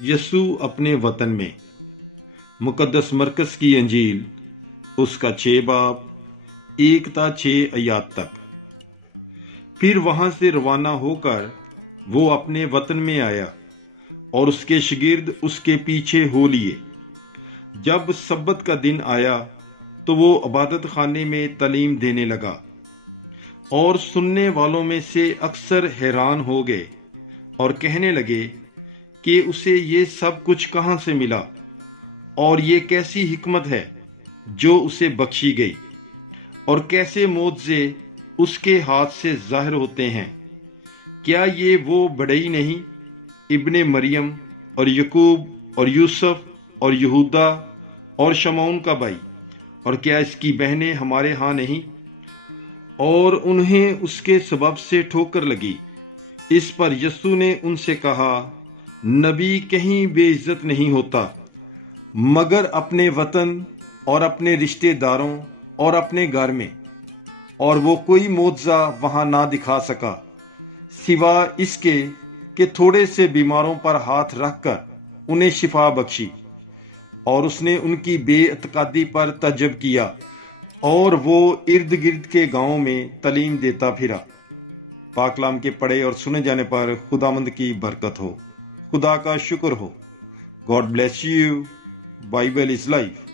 यसू अपने वतन में। मुकद्दस मरकस की अंजील उसका 6 बाब 1 ता 6 आयत तक। फिर वहां से रवाना होकर वो अपने वतन में आया और उसके शागिर्द उसके पीछे हो लिए। जब सब्बत का दिन आया तो वो इबादत खाने में तालीम देने लगा और सुनने वालों में से अक्सर हैरान हो गए और कहने लगे कि उसे ये सब कुछ कहां से मिला और ये कैसी हिकमत है जो उसे बख्शी गई और कैसे मोज़े उसके हाथ से ज़ाहिर होते हैं। क्या ये वो बड़ई नहीं, इब्ने मरियम और यकूब और यूसुफ और यहूदा और शमौन का भाई, और क्या इसकी बहनें हमारे यहाँ नहीं? और उन्हें उसके सबब से ठोकर लगी। इस पर यीशु ने उनसे कहा, नबी कहीं बेइज्जत नहीं होता मगर अपने वतन और अपने रिश्तेदारों और अपने घर में। और वो कोई मोज़ा वहां ना दिखा सका सिवा इसके कि थोड़े से बीमारों पर हाथ रखकर उन्हें शिफा बख्शी। और उसने उनकी बेअतकादी पर तजब किया और वो इर्द गिर्द के गांवों में तालीम देता फिरा। पाकलाम के पढ़े और सुने जाने पर खुदामंद की बरकत हो, खुदा का शुक्र हो। God bless you. Bible is life.